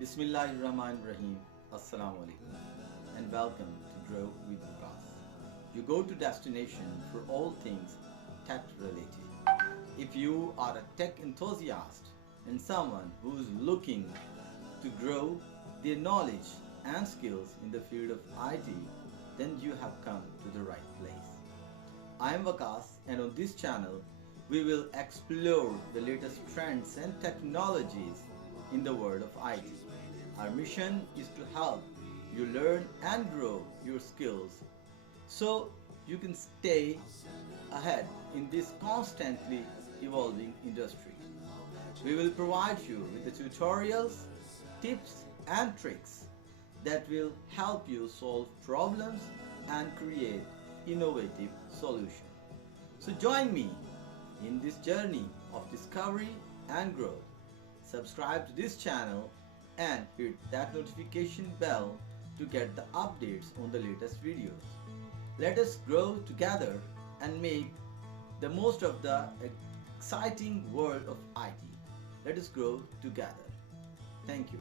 Bismillahirrahmanirrahim. Assalamu alaikum and welcome to Grow with Waqas. You go to destination for all things tech related. If you are a tech enthusiast and someone who is looking to grow their knowledge and skills in the field of IT, then you have come to the right place. I am Waqas, and on this channel we will explore the latest trends and technologies in the world of IT. Our mission is to help you learn and grow your skills so you can stay ahead in this constantly evolving industry. We will provide you with the tutorials, tips and tricks that will help you solve problems and create innovative solutions. So join me in this journey of discovery and growth. Subscribe to this channel and hit that notification bell to get the updates on the latest videos. Let us grow together and make the most of the exciting world of IT. Let us grow together. Thank you.